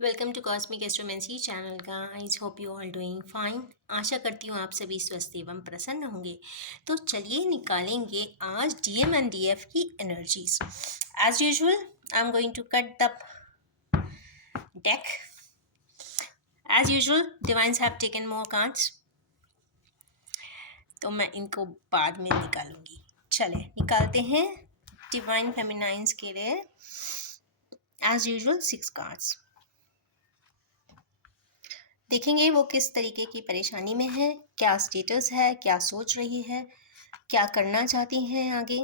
Welcome to cosmic astromancy channel guys. Hope you all doing fine. आशा करती हूँ आप सभी स्वस्थ एवं प्रसन्न होंगे। तो चलिए निकालेंगे आज डीएम एंड डीएफ की energies. As usual I am going to cut the deck. As usual divines have taken more cards, तो मैं इनको बाद में निकालूंगी। चले निकालते हैं डिवाइन फेमिनाइंस के लिए एज यूजुअल 6 कार्ड्स। देखेंगे वो किस तरीके की परेशानी में है, क्या स्टेटस है, क्या सोच रही है, क्या करना चाहती हैं आगे।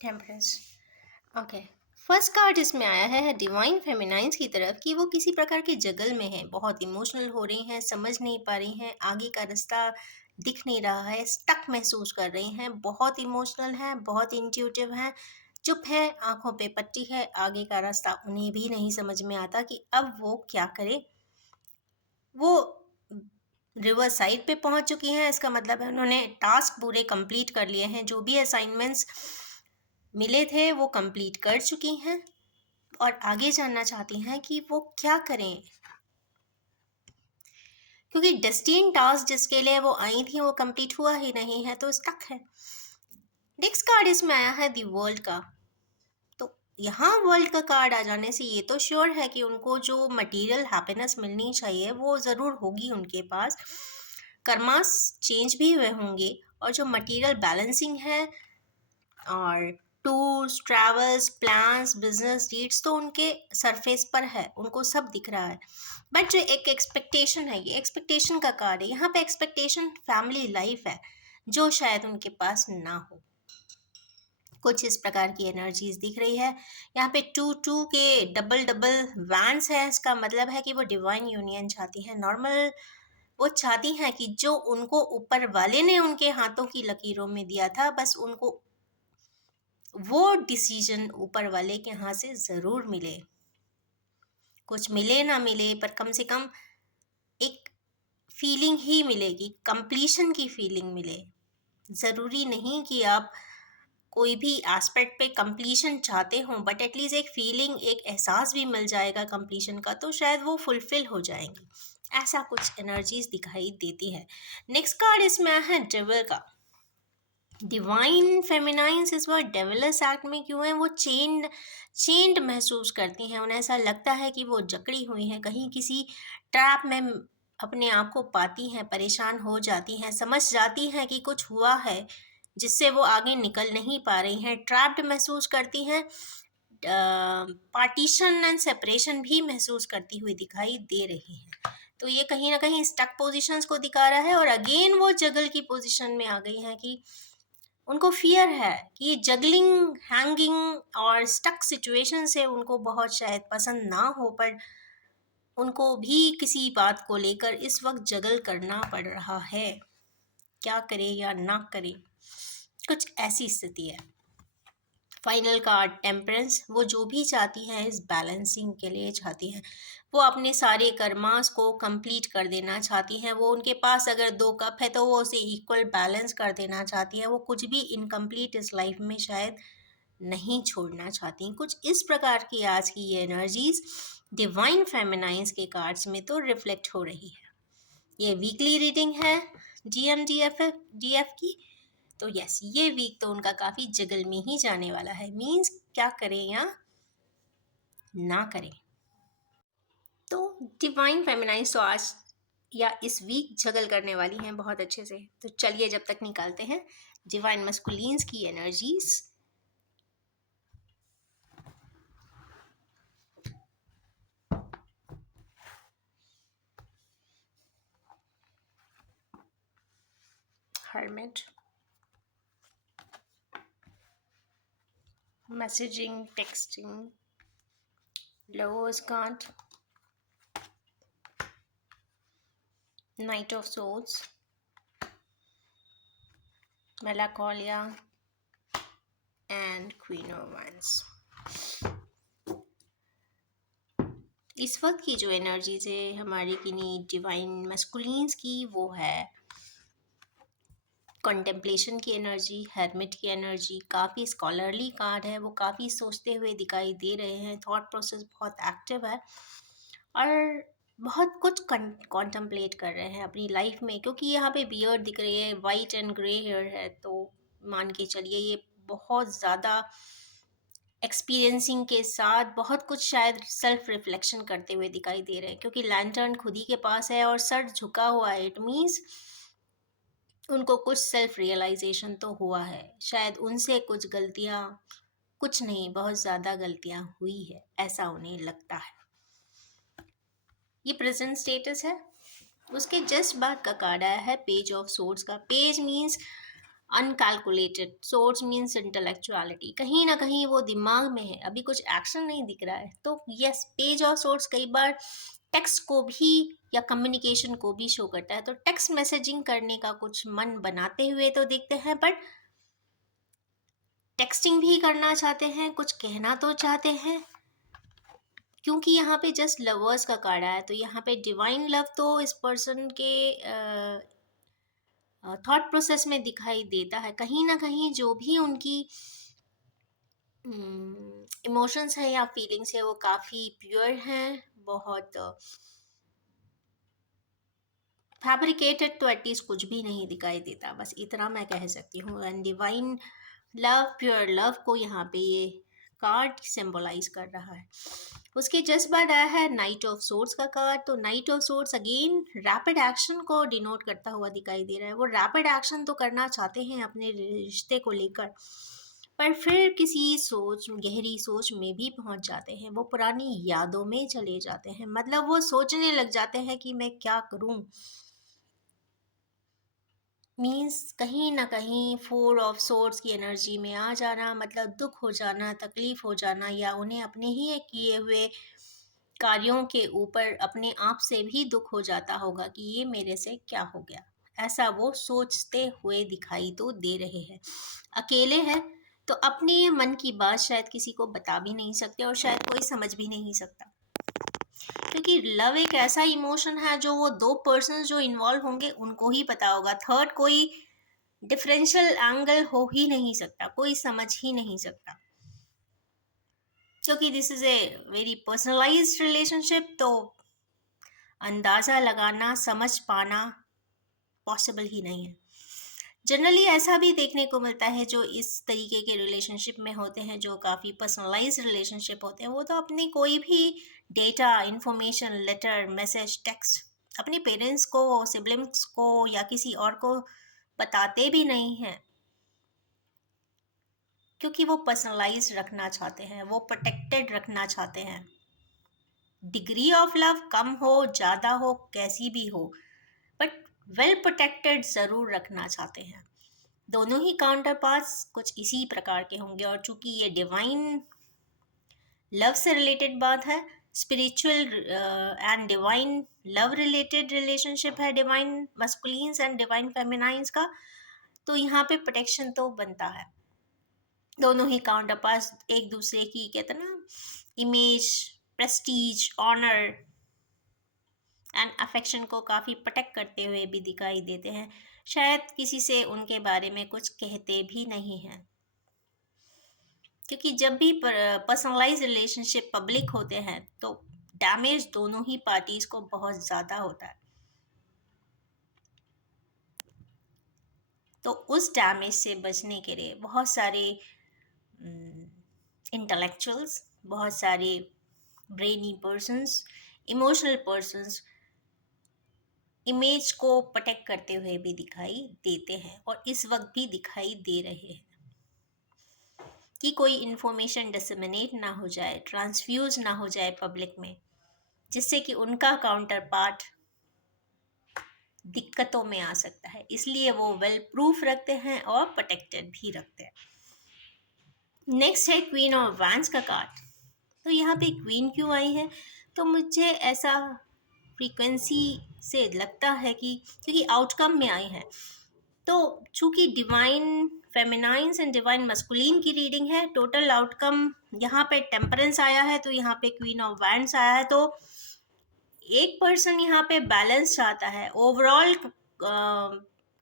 टेम्परेंस। ओके, फर्स्ट कार्ड इसमें आया है डिवाइन फेमिनाइंस की तरफ कि वो किसी प्रकार के जगल में है, बहुत इमोशनल हो रही हैं, समझ नहीं पा रही हैं, आगे का रास्ता दिख नहीं रहा है, स्टक महसूस कर रही हैं, बहुत इमोशनल है, बहुत इंट्यूटिव है, चुप है, आंखों पे पट्टी है, आगे का रास्ता उन्हें भी नहीं समझ में आता कि अब वो क्या करे। वो रिवर साइड पे पहुंच चुकी हैं, इसका मतलब है उन्होंने टास्क पूरे कंप्लीट कर लिए हैं, जो भी असाइनमेंट्स मिले थे वो कंप्लीट कर चुकी हैं और आगे जानना चाहती हैं कि वो क्या करें, क्योंकि डेस्टिन टास्क जिसके लिए वो आई थी वो कंप्लीट हुआ ही नहीं है, तो स्टक है। नेक्स्ट कार्ड इसमें आया है दी वर्ल्ड का। तो यहाँ वर्ल्ड का कार्ड आ जाने से ये तो श्योर है कि उनको जो मटेरियल हैप्पीनेस मिलनी चाहिए वो ज़रूर होगी उनके पास। कर्मास चेंज भी हुए होंगे और जो मटेरियल बैलेंसिंग है और tours, travels, plans, business deeds तो उनके सरफेस पर है, उनको सब दिख रहा है। बट जो एक एक्सपेक्टेशन है, ये एक्सपेक्टेशन का कार्ड है। यहाँ पे एक्सपेक्टेशन फैमिली लाइफ है जो शायद उनके पास ना हो। कुछ इस प्रकार की एनर्जीज दिख रही है। यहाँ पे 2 के डबल डबल वैंस है, इसका मतलब है कि वो डिवाइन यूनियन चाहती हैं। नॉर्मल वो चाहती हैं कि जो उनको ऊपर वाले ने उनके हाथों की लकीरों में दिया था, बस उनको वो डिसीजन ऊपर वाले के हाथ से ज़रूर मिले। कुछ मिले ना मिले पर कम से कम एक फीलिंग ही मिलेगी, कंप्लीशन की फीलिंग मिले। ज़रूरी नहीं कि आप कोई भी एस्पेक्ट पे कंप्लीशन चाहते हो, बट एटलीस्ट एक फीलिंग, एक एहसास भी मिल जाएगा कंप्लीशन का, तो शायद वो फुलफिल हो जाएंगी। ऐसा कुछ एनर्जीज दिखाई देती है। नेक्स्ट कार्ड इसमें आया है डेविल का। डिवाइन फेमिनाइंस इस बार डेविलस एक्ट में क्यों है, वो चेंड महसूस करती हैं। उन्हें ऐसा लगता है कि वो जकड़ी हुई हैं, कहीं किसी ट्रैप में अपने आप को पाती हैं, परेशान हो जाती हैं, समझ जाती हैं कि कुछ हुआ है जिससे वो आगे निकल नहीं पा रही हैं, ट्रैप्ड महसूस करती हैं, पार्टीशन एंड सेपरेशन भी महसूस करती हुई दिखाई दे रही हैं। तो ये कहीं ना कहीं स्टक पोजीशंस को दिखा रहा है और अगेन वो जगल की पोजीशन में आ गई हैं कि उनको फियर है कि ये जगलिंग, हैंगिंग और स्टक सिचुएशन से उनको बहुत शायद पसंद ना हो, पर उनको भी किसी बात को लेकर इस वक्त जगल करना पड़ रहा है। क्या करे या ना करे, कुछ ऐसी स्थिति है। Final card temperance. वो जो भी चाहती हैं इस बैलेंसिंग के लिए चाहती हैं, वो अपने सारे कर्मास को कंप्लीट कर देना चाहती हैं। वो उनके पास अगर 2 कप है तो वो उसे इक्वल बैलेंस कर देना चाहती हैं। वो कुछ भी इनकम्प्लीट इस लाइफ में शायद नहीं छोड़ना चाहती। कुछ इस प्रकार की आज की ये एनर्जीज डिवाइन फेमिनाइंस के कार्ड्स में तो रिफ्लेक्ट हो रही है। ये वीकली रीडिंग है जीएफ की। तो यस, ये वीक तो उनका काफ़ी जगल में ही जाने वाला है। मीन्स क्या करें या ना करें। तो डिवाइन फेमिनाइज तो आज या इस वीक जगल करने वाली हैं बहुत अच्छे से। तो चलिए जब तक निकालते हैं डिवाइन मस्कुलिन्स की energies. Hermit, messaging, texting, lovers card, knight of souls, melancholia and queen of wands. इस वक्त की जो एनर्जीज है हमारी किन्हीं डिवाइन मस्कुलिन्स की, वो है कंटेम्पलेशन की एनर्जी, हेरमिट की एनर्जी, काफ़ी स्कॉलरली कार्ड है, वो काफ़ी सोचते हुए दिखाई दे रहे हैं, थॉट प्रोसेस बहुत एक्टिव है और बहुत कुछ कॉन्टम्पलेट कर रहे हैं अपनी लाइफ में, क्योंकि यहाँ पे बियर्ड दिख रही है, वाइट एंड ग्रे हेयर है, तो मान के चलिए ये बहुत ज़्यादा एक्सपीरियंसिंग के साथ बहुत कुछ शायद सेल्फ रिफ्लेक्शन करते हुए दिखाई दे रहे हैं, क्योंकि लैंटर्न खुद ही के पास है और सर झुका हुआ है। इट मीन्स उनको कुछ सेल्फ रियलाइजेशन तो हुआ है, शायद उनसे कुछ गलतियां, कुछ नहीं बहुत ज़्यादा गलतियां हुई है, ऐसा उन्हें लगता है। ये प्रेजेंट स्टेटस है। उसके जस्ट बाद का कार्ड आया है पेज ऑफ सोर्ड्स का। Page means uncalculated, source means intellectuality, कहीं ना कहीं वो दिमाग में है, अभी कुछ एक्शन नहीं दिख रहा है। तो यस, पेज ऑफ सोर्स कई बार टेक्स्ट को भी या कम्युनिकेशन को भी शो करता है, तो टेक्स्ट मैसेजिंग करने का कुछ मन बनाते हुए तो दिखते हैं, बट टेक्सटिंग भी करना चाहते हैं, कुछ कहना तो चाहते हैं, क्योंकि यहाँ पे जस्ट लवर्स का कार्ड आया, तो यहाँ पे डिवाइन लव तो इस पर्सन के थॉट प्रोसेस में दिखाई देता है। कहीं ना कहीं जो भी उनकी इमोशंस है या फीलिंग्स है वो काफ़ी प्योर हैं, बहुत फैब्रिकेटेड तो एटलीस्ट कुछ भी नहीं दिखाई देता, बस इतना मैं कह सकती हूँ। And divine love, pure love को यहाँ पे ये कार्ड सिंबलाइज कर रहा है। उसके जस्ट बाद आया है नाइट ऑफ सोर्ड्स का कार्ड। तो night of swords again rapid action को डिनोट करता हुआ दिखाई दे रहा है। वो रैपिड एक्शन तो करना चाहते हैं अपने रिश्ते को लेकर, पर फिर किसी सोच, गहरी सोच में भी पहुंच जाते हैं, वो पुरानी यादों में चले जाते हैं, मतलब वो सोचने लग जाते हैं कि मैं क्या करूं। मीन्स कहीं ना कहीं फोर ऑफ सोर्ड्स की एनर्जी में आ जाना, मतलब दुख हो जाना, तकलीफ हो जाना, या उन्हें अपने ही किए हुए कार्यों के ऊपर अपने आप से भी दुख हो जाता होगा कि ये मेरे से क्या हो गया, ऐसा वो सोचते हुए दिखाई तो दे रहे हैं। अकेले हैं तो अपने मन की बात शायद किसी को बता भी नहीं सकते और शायद कोई समझ भी नहीं सकता, क्योंकि लव एक ऐसा इमोशन है जो वो दो पर्सन जो इन्वॉल्व होंगे उनको ही पता होगा, थर्ड कोई डिफरेंशियल एंगल हो ही नहीं सकता, कोई समझ ही नहीं सकता, क्योंकि this is a very personalised relationship. तो अंदाज़ा लगाना, समझ पाना पॉसिबल ही नहीं है। जनरली ऐसा भी देखने को मिलता है जो इस तरीके के रिलेशनशिप में होते हैं, जो काफ़ी पर्सनलाइज्ड रिलेशनशिप होते हैं, वो तो अपनी कोई भी data, information, letter, message, text अपने पेरेंट्स को, सिबलिंग्स को या किसी और को बताते भी नहीं हैं, क्योंकि वो पर्सनलाइज्ड रखना चाहते हैं, वो प्रोटेक्टेड रखना चाहते हैं। डिग्री ऑफ लव कम हो, ज़्यादा हो, कैसी भी हो, बट वेल प्रोटेक्टेड ज़रूर रखना चाहते हैं। दोनों ही काउंटर पार्ट्स कुछ इसी प्रकार के होंगे, और चूंकि ये डिवाइन लव से रिलेटेड बात है, spiritual and divine love related relationship है, डिवाइन मस्कुलिन्स एंड डिवाइन फेमिनाइंस का, तो यहाँ पे प्रोटेक्शन तो बनता है। दोनों ही काउंटर पार्ट्स एक दूसरे की, कहते हैं ना, image, prestige, honour and affection को काफ़ी प्रोटेक्ट करते हुए भी दिखाई देते हैं। शायद किसी से उनके बारे में कुछ कहते भी नहीं हैं, क्योंकि जब भी पर्सनलाइज रिलेशनशिप पब्लिक होते हैं तो डैमेज दोनों ही पार्टीज को बहुत ज़्यादा होता है। तो उस डैमेज से बचने के लिए बहुत सारे इंटेलेक्चुअल्स, बहुत सारे brainy persons, emotional persons image को प्रोटेक्ट करते हुए भी दिखाई देते हैं, और इस वक्त भी दिखाई दे रहे हैं, कि कोई इन्फॉर्मेशन डिसेमिनेट ना हो जाए, ट्रांसफ्यूज ना हो जाए पब्लिक में, जिससे कि उनका काउंटर पार्ट दिक्कतों में आ सकता है। इसलिए वो वेल प्रूफ रखते हैं और प्रोटेक्टेड भी रखते हैं। नेक्स्ट है क्वीन ऑफ वैंड्स का कार्ड। तो यहाँ पे क्वीन क्यों आई है, तो मुझे ऐसा फ्रीक्वेंसी से लगता है कि क्योंकि आउटकम में आई है, तो चूंकि डिवाइन फेमिनाइंस एंड डिवाइन मस्कुलिन की रीडिंग है, टोटल आउटकम यहाँ पे टेम्परेंस आया है, तो यहाँ पे क्वीन ऑफ वैंड्स आया है। तो एक पर्सन यहाँ पे बैलेंस चाहता है, ओवरऑल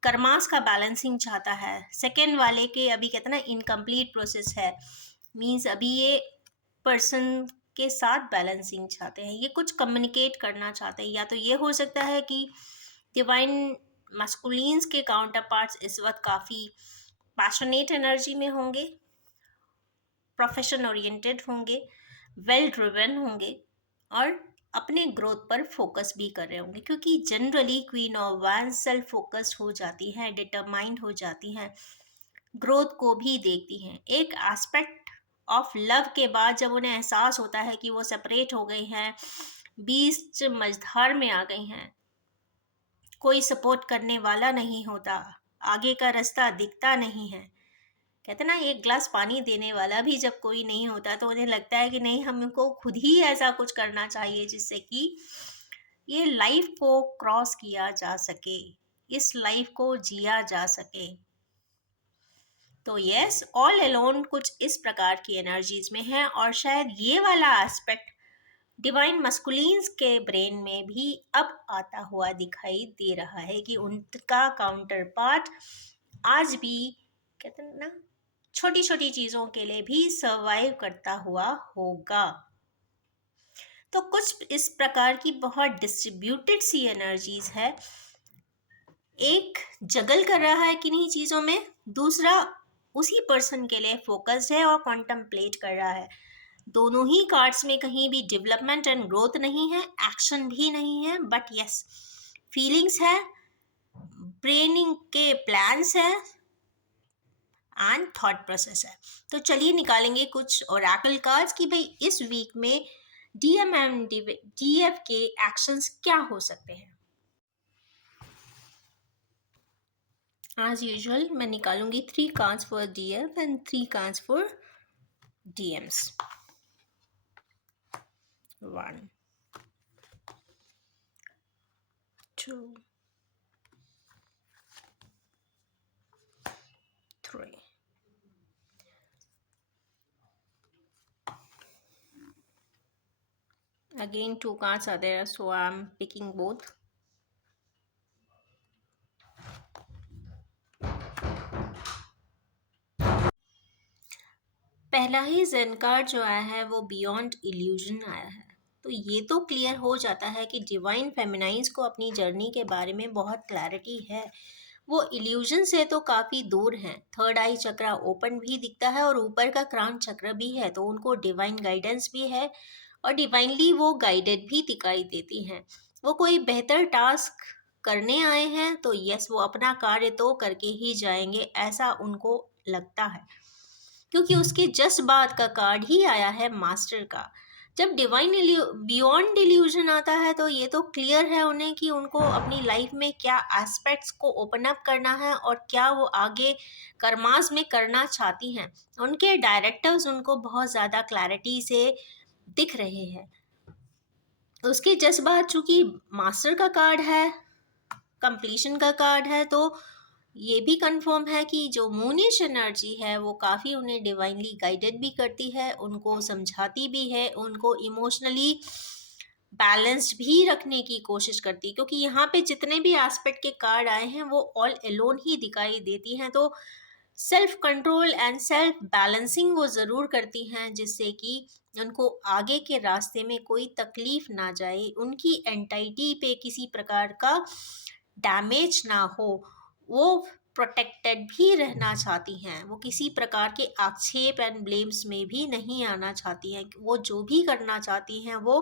कर्मास का बैलेंसिंग चाहता है, सेकेंड वाले के अभी कहते हैं ना इनकम्प्लीट प्रोसेस है, मीन्स अभी ये पर्सन के साथ बैलेंसिंग चाहते हैं, ये कुछ कम्युनिकेट करना चाहते हैं। या तो ये हो सकता है कि डिवाइन मस्कुलिन्स के काउंटर पार्ट्स इस वक्त काफ़ी पैशनेट एनर्जी में होंगे, प्रोफेशन ओरिएंटेड होंगे, वेल ड्रिवन होंगे और अपने ग्रोथ पर फोकस भी कर रहे होंगे, क्योंकि generally queen of wands self focused हो जाती हैं, डिटरमाइंड हो जाती हैं, ग्रोथ को भी देखती हैं। एक एस्पेक्ट ऑफ लव के बाद जब उन्हें एहसास होता है कि वो सेपरेट हो गई हैं, बीच मझधार में आ गई हैं, कोई सपोर्ट करने वाला नहीं होता, आगे का रास्ता दिखता नहीं है, कहते ना एक ग्लास पानी देने वाला भी जब कोई नहीं होता तो उन्हें लगता है कि नहीं, हमको खुद ही ऐसा कुछ करना चाहिए जिससे कि ये लाइफ को क्रॉस किया जा सके, इस लाइफ को जिया जा सके। तो यस, ऑल अलोन कुछ इस प्रकार की एनर्जीज में है और शायद ये वाला एस्पेक्ट डिवाइन मस्कुलिन्स के ब्रेन में भी अब आता हुआ दिखाई दे रहा है कि उनका काउंटर पार्ट आज भी कहते हैं ना छोटी छोटी चीज़ों के लिए भी सर्वाइव करता हुआ होगा। तो कुछ इस प्रकार की बहुत डिस्ट्रीब्यूटेड सी एनर्जीज है, एक जगल कर रहा है किन्हीं चीज़ों में, दूसरा उसी पर्सन के लिए फोकस्ड है और कॉन्टम्पलेट कर रहा है। दोनों ही कार्ड्स में कहीं भी डेवलपमेंट एंड ग्रोथ नहीं है, एक्शन भी नहीं है, बट यस फीलिंग्स है, ब्रेनिंग के प्लान्स है एंड थॉट प्रोसेस है। तो चलिए निकालेंगे कुछ ओरेकल कार्ड्स कि भाई इस वीक में डीएम एंड डीएफ के एक्शंस क्या हो सकते हैं। एज यूजुअल मैं निकालूंगी 3 cards for DF and 3 cards for DMs. 1 2 3 Again 2 cards are there, so I'm picking both. पहला ही जेन कार्ड जो आया है वो बियॉन्ड इल्यूजन आया है। तो ये तो क्लियर हो जाता है कि डिवाइन फेमिनाइंस को अपनी जर्नी के बारे में बहुत क्लैरिटी है, वो इल्यूजन से तो काफ़ी दूर हैं। थर्ड आई चक्र ओपन भी दिखता है और ऊपर का क्राउन चक्र भी है, तो उनको डिवाइन गाइडेंस भी है और डिवाइनली वो गाइडेड भी दिखाई देती हैं। वो कोई बेहतर टास्क करने आए हैं तो यस वो अपना कार्य तो करके ही जाएंगे, ऐसा उनको लगता है, क्योंकि उसके जस्ट बाद का कार्ड ही आया है मास्टर का। जब डिवाइन बियॉन्ड इल्यूजन आता है तो ये तो क्लियर है उन्हें कि उनको अपनी लाइफ में क्या एस्पेक्ट्स को ओपन अप करना है और क्या वो आगे कर्मास में करना चाहती हैं। उनके डायरेक्टर्स उनको बहुत ज़्यादा क्लैरिटी से दिख रहे हैं। उसके जस्ट बाद चूंकि मास्टर का कार्ड है, कंप्लीशन का कार्ड है, तो ये भी कंफर्म है कि जो मूनिश एनर्जी है वो काफ़ी उन्हें डिवाइनली गाइडेड भी करती है, उनको समझाती भी है, उनको इमोशनली बैलेंस्ड भी रखने की कोशिश करती है, क्योंकि यहाँ पे जितने भी एस्पेक्ट के कार्ड आए हैं वो ऑल अलोन ही दिखाई देती हैं। तो self control and self balancing वो ज़रूर करती हैं, जिससे कि उनको आगे के रास्ते में कोई तकलीफ ना जाए, उनकी एंटाइटी पे किसी प्रकार का डैमेज ना हो, वो प्रोटेक्टेड भी रहना चाहती हैं, वो किसी प्रकार के आक्षेप एंड ब्लेम्स में भी नहीं आना चाहती हैं। वो जो भी करना चाहती हैं वो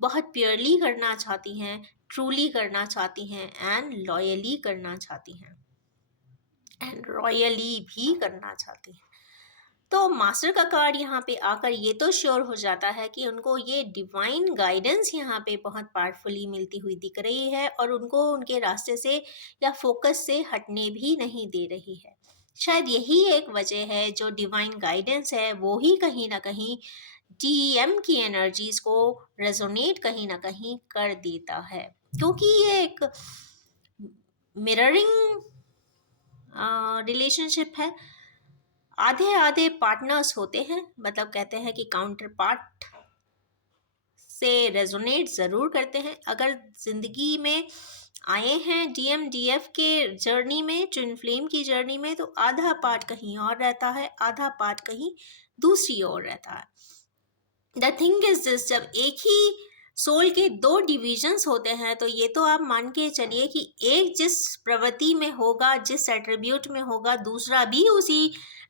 बहुत प्योरली करना चाहती हैं, ट्रूली करना चाहती हैं एंड लॉयली करना चाहती हैं एंड रॉयली भी करना चाहती हैं। तो मास्टर का कार्ड यहाँ पे आकर ये तो श्योर हो जाता है कि उनको ये डिवाइन गाइडेंस यहाँ पे बहुत पावरफुली मिलती हुई दिख रही है और उनको उनके रास्ते से या फोकस से हटने भी नहीं दे रही है। शायद यही एक वजह है जो डिवाइन गाइडेंस है वो ही कहीं ना कहीं डीएम की एनर्जीज को रेजोनेट कहीं ना कहीं कर देता है, क्योंकि ये एक मिररिंग रिलेशनशिप है। आधे आधे पार्टनर्स होते हैं, मतलब कहते हैं कि काउंटर पार्ट से रेजोनेट ज़रूर करते हैं। अगर ज़िंदगी में आए हैं डीएमडीएफ के जर्नी में, ट्विन फ्लेम की जर्नी में, तो आधा पार्ट कहीं और रहता है, आधा पार्ट कहीं दूसरी ओर रहता है। द थिंग इज दिस, जब एक ही सोल के दो डिविजन्स होते हैं तो ये तो आप मान के चलिए कि एक जिस प्रवृत्ति में होगा, जिस एट्रीब्यूट में होगा, दूसरा भी उसी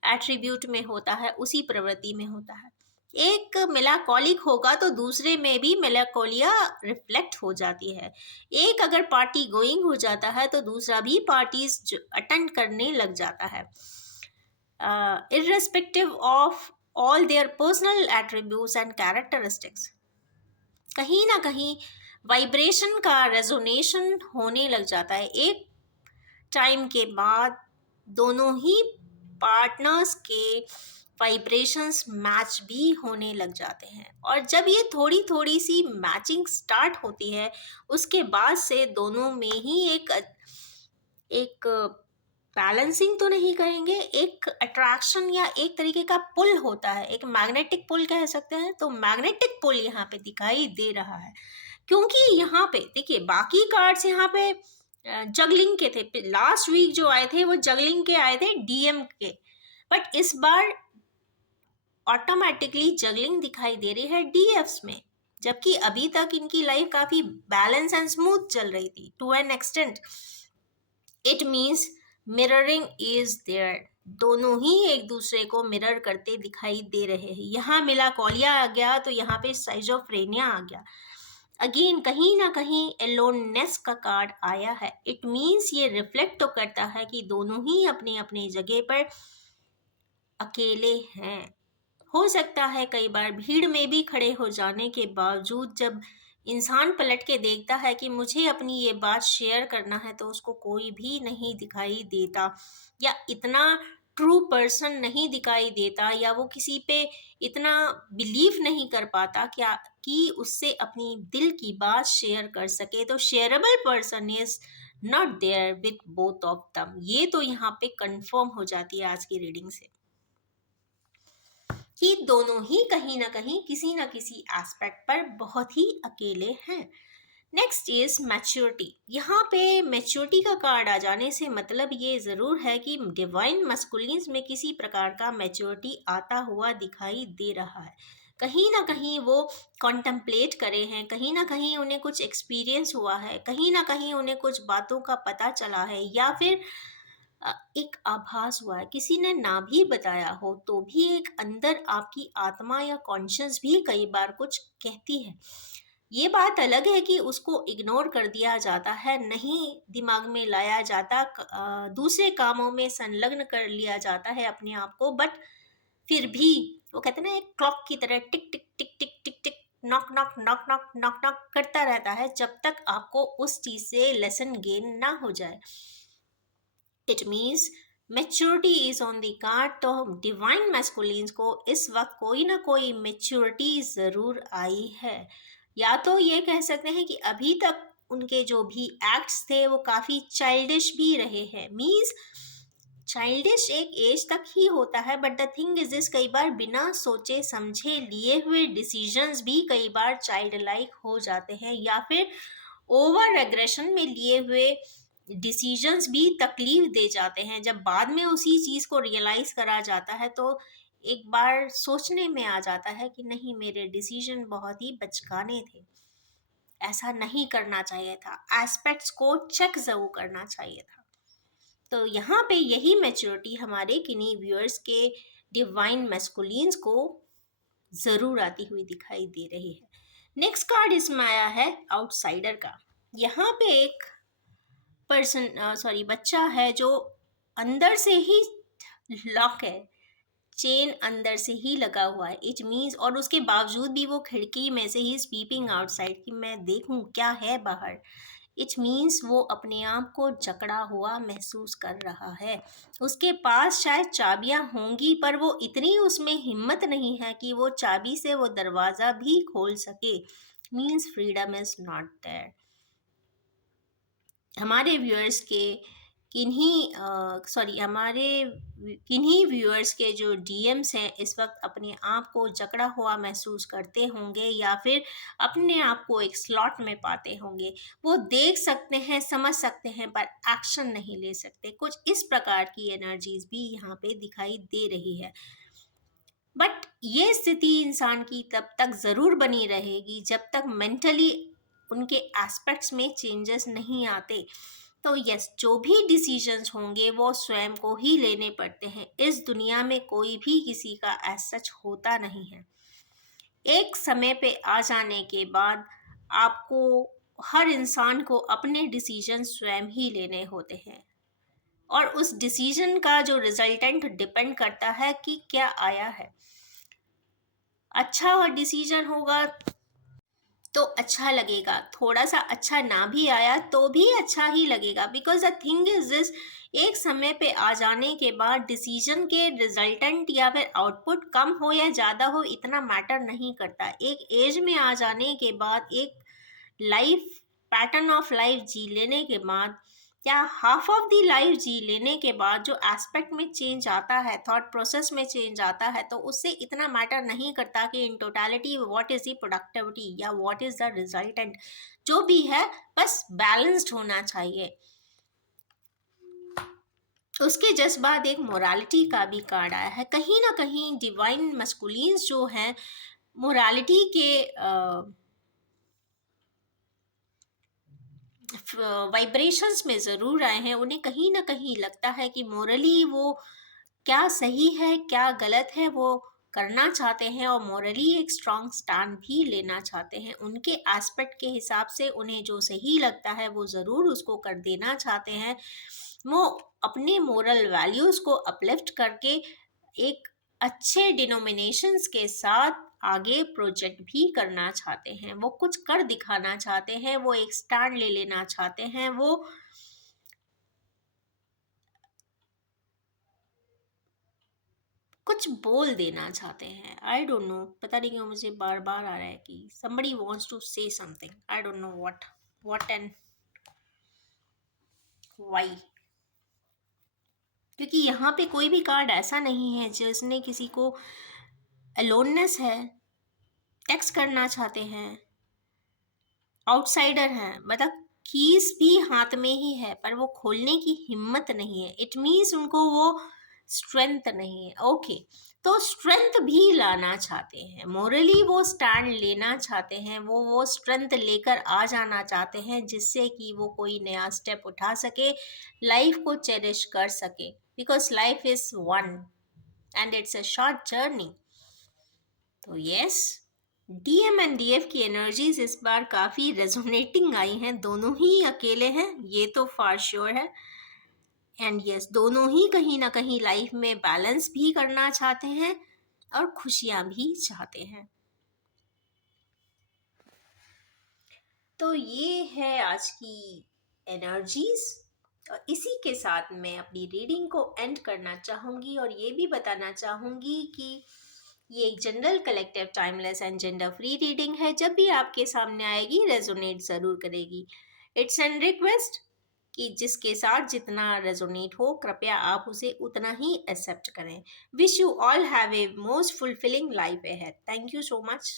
एट्रीब्यूट में होता है, उसी प्रवृत्ति में होता है। एक मेलाकोलिक होगा तो दूसरे में भी मेलाकोलिया रिफ्लेक्ट हो जाती है। एक अगर पार्टी गोइंग हो जाता है तो दूसरा भी पार्टीज अटेंड करने लग जाता है, irrespective of all their personal attributes and characteristics। कहीं ना कहीं वाइब्रेशन का रेजोनेशन होने लग जाता है। एक टाइम के बाद दोनों ही पार्टनर्स के वाइब्रेशंस मैच भी होने लग जाते हैं, और जब ये थोड़ी थोड़ी सी मैचिंग स्टार्ट होती है उसके बाद से दोनों में ही एक बैलेंसिंग तो नहीं करेंगे, एक अट्रैक्शन या एक तरीके का पुल होता है, एक मैग्नेटिक पुल कह सकते हैं। तो मैग्नेटिक पुल यहाँ पे दिखाई दे रहा है, क्योंकि यहाँ पे देखिए बाकी कार्ड्स यहाँ पे जगलिंग के थे। लास्ट वीक जो आए थे वो जगलिंग के आए थे, डीएम के, बट इस बार ऑटोमेटिकली जगलिंग दिखाई दे रही है डीएफ्स में, जबकि अभी तक इनकी लाइफ काफी बैलेंस एंड स्मूथ चल रही थी to an extent. It means mirroring is there, दोनों ही एक दूसरे को मिरर करते दिखाई दे रहे हैं। यहाँ मेलाकोलिया आ गया तो यहाँ पे साइजोफ्रेनिया आ गया। अगेन कहीं ना कहीं एलोननेस का कार्ड आया है। इट मीन्स ये रिफ्लेक्ट तो करता है कि दोनों ही अपने अपने जगह पर अकेले हैं। हो सकता है कई बार भीड़ में भी खड़े हो जाने के बावजूद जब इंसान पलट के देखता है कि मुझे अपनी ये बात शेयर करना है तो उसको कोई भी नहीं दिखाई देता, या इतना ट्रू पर्सन नहीं दिखाई देता, या वो किसी पे इतना बिलीव नहीं कर पाता क्या कि उससे अपनी दिल की बात शेयर कर सके। तो shareable person is not there with both of them. ये तो यहाँ पे कंफर्म हो जाती है आज की रीडिंग से कि दोनों ही कहीं ना कहीं किसी ना किसी एस्पेक्ट पर बहुत ही अकेले हैं। Next is maturity. यहाँ पे मैच्योरिटी का कार्ड आ जाने से मतलब ये ज़रूर है कि डिवाइन मस्कुलिन्स में किसी प्रकार का मैच्योरिटी आता हुआ दिखाई दे रहा है। कहीं ना कहीं वो कॉन्टम्पलेट करे हैं, कहीं ना कहीं उन्हें कुछ एक्सपीरियंस हुआ है, कहीं ना कहीं उन्हें कुछ बातों का पता चला है, या फिर एक आभास हुआ है, किसी ने ना भी बताया हो तो भी एक अंदर आपकी आत्मा या कॉन्शियस भी कई बार कुछ कहती है। ये बात अलग है कि उसको इग्नोर कर दिया जाता है, नहीं दिमाग में लाया जाता, दूसरे कामों में संलग्न कर लिया जाता है अपने आप को, बट फिर भी वो कहते हैं ना एक क्लॉक की तरह tick tick tick tick tick tick knock knock knock knock knock knock करता रहता है जब तक आपको उस चीज से लेसन गेन ना हो जाए। It means maturity is on the card. तो डिवाइन मैस्कुलिन्स को इस वक्त कोई ना कोई मेच्योरिटी ज़रूर आई है, या तो ये कह सकते हैं कि अभी तक उनके जो भी एक्ट्स थे वो काफ़ी चाइल्डिश भी रहे हैं। मीन्स चाइल्डिश एक एज तक ही होता है, but the thing is this, कई बार बिना सोचे समझे लिए हुए डिसीजंस भी कई बार चाइल्ड लाइक हो जाते हैं, या फिर ओवर एग्रेशन में लिए हुए डिसीजंस भी तकलीफ दे जाते हैं। जब बाद में उसी चीज़ को रियलाइज करा जाता है तो एक बार सोचने में आ जाता है कि नहीं, मेरे डिसीजन बहुत ही बचकाने थे, ऐसा नहीं करना चाहिए था, एस्पेक्ट्स को चेक जरूर करना चाहिए था। तो यहाँ पे यही मैच्योरिटी हमारे किन्हीं व्यूअर्स के डिवाइन मैस्कुलिन्स को ज़रूर आती हुई दिखाई दे रही है। नेक्स्ट कार्ड इसमें आया है आउटसाइडर का। यहाँ पे एक बच्चा है जो अंदर से ही लॉक है, चेन अंदर से ही लगा हुआ है। इट मीन्स, और उसके बावजूद भी वो खिड़की में से ही स्वीपिंग आउटसाइड कि मैं देखूं क्या है बाहर। इट मीन्स वो अपने आप को जकड़ा हुआ महसूस कर रहा है। उसके पास शायद चाबियां होंगी पर वो इतनी उसमें हिम्मत नहीं है कि वो चाबी से वो दरवाज़ा भी खोल सके। Means freedom is not there. हमारे व्यूअर्स के किन्हीं व्यूअर्स के जो डीएम्स हैं इस वक्त अपने आप को जकड़ा हुआ महसूस करते होंगे या फिर अपने आप को एक स्लॉट में पाते होंगे। वो देख सकते हैं, समझ सकते हैं, पर एक्शन नहीं ले सकते। कुछ इस प्रकार की एनर्जीज भी यहाँ पे दिखाई दे रही है। बट ये स्थिति इंसान की तब तक ज़रूर बनी रहेगी जब तक मेंटली उनके एस्पेक्ट्स में चेंजेस नहीं आते। तो यस, जो भी डिसीजंस होंगे वो स्वयं को ही लेने पड़ते हैं। इस दुनिया में कोई भी किसी का एज सच होता नहीं है। एक समय पे आ जाने के बाद आपको, हर इंसान को अपने डिसीजन स्वयं ही लेने होते हैं और उस डिसीजन का जो रिजल्टेंट डिपेंड करता है कि क्या आया है। अच्छा और डिसीजन होगा तो अच्छा लगेगा, थोड़ा सा अच्छा ना भी आया तो भी अच्छा ही लगेगा। Because the thing is this, एक समय पे आ जाने के बाद डिसीजन के रिजल्टेंट या फिर आउटपुट कम हो या ज़्यादा हो इतना मैटर नहीं करता। एक एज में आ जाने के बाद, एक लाइफ पैटर्न ऑफ लाइफ जी लेने के बाद या हाफ ऑफ द लाइफ जी लेने के बाद जो एस्पेक्ट में चेंज आता है, थॉट प्रोसेस में चेंज आता है, तो उससे इतना मैटर नहीं करता कि in totality what is the productivity या व्हाट इज द रिजल्टेंट। जो भी है बस बैलेंस्ड होना चाहिए। उसके जस्ट बाद एक मोरालिटी का भी कार्ड आया है। कहीं ना कहीं डिवाइन मस्कुलिन्स जो हैं मोरालिटी के वाइब्रेशंस में ज़रूर आए हैं। उन्हें कहीं ना कहीं लगता है कि मोरली वो क्या सही है क्या गलत है वो करना चाहते हैं और मोरली एक स्ट्रॉन्ग स्टैंड भी लेना चाहते हैं। उनके एस्पेक्ट के हिसाब से उन्हें जो सही लगता है वो ज़रूर उसको कर देना चाहते हैं। वो अपने मोरल वैल्यूज़ को अपलिफ्ट करके एक अच्छे डिनोमिनेशंस के साथ आगे प्रोजेक्ट भी करना चाहते हैं। वो कुछ कर दिखाना चाहते हैं, वो एक स्टैंड ले लेना चाहते हैं, वो कुछ बोल देना चाहते हैं। आई डोंट नो, पता नहीं क्यों मुझे बार बार आ रहा है कि somebody wants to say something, I don't know what and why। क्योंकि यहाँ पे कोई भी कार्ड ऐसा नहीं है जिसने किसी को अलोननेस है, टेक्स्ट करना चाहते हैं, आउटसाइडर हैं, मतलब कीज भी हाथ में ही है पर वो खोलने की हिम्मत नहीं है। इट मीन्स उनको वो स्ट्रेंथ नहीं है। ओके, तो स्ट्रेंथ भी लाना चाहते हैं, मोरली वो स्टैंड लेना चाहते हैं, वो स्ट्रेंथ लेकर आ जाना चाहते हैं जिससे कि वो कोई नया स्टेप उठा सके, लाइफ को चेरिश कर सके। Because life is one and it's a short journey. तो यस, डीएम एंड डीएफ की एनर्जीज इस बार काफ़ी रेजोनेटिंग आई हैं। दोनों ही अकेले हैं ये तो फॉर श्योर है। एंड यस, दोनों ही कहीं ना कहीं लाइफ में बैलेंस भी करना चाहते हैं और खुशियाँ भी चाहते हैं। तो ये है आज की एनर्जीज और इसी के साथ मैं अपनी रीडिंग को एंड करना चाहूँगी और ये भी बताना चाहूँगी कि ये एक general, collective, timeless and gender free reading है। जब भी आपके सामने आएगी रेजोनेट ज़रूर करेगी। इट्स एन रिक्वेस्ट कि जिसके साथ जितना रेजोनेट हो कृपया आप उसे उतना ही एक्सेप्ट करें। Wish you all have a most fulfilling life ahead. Thank you so much.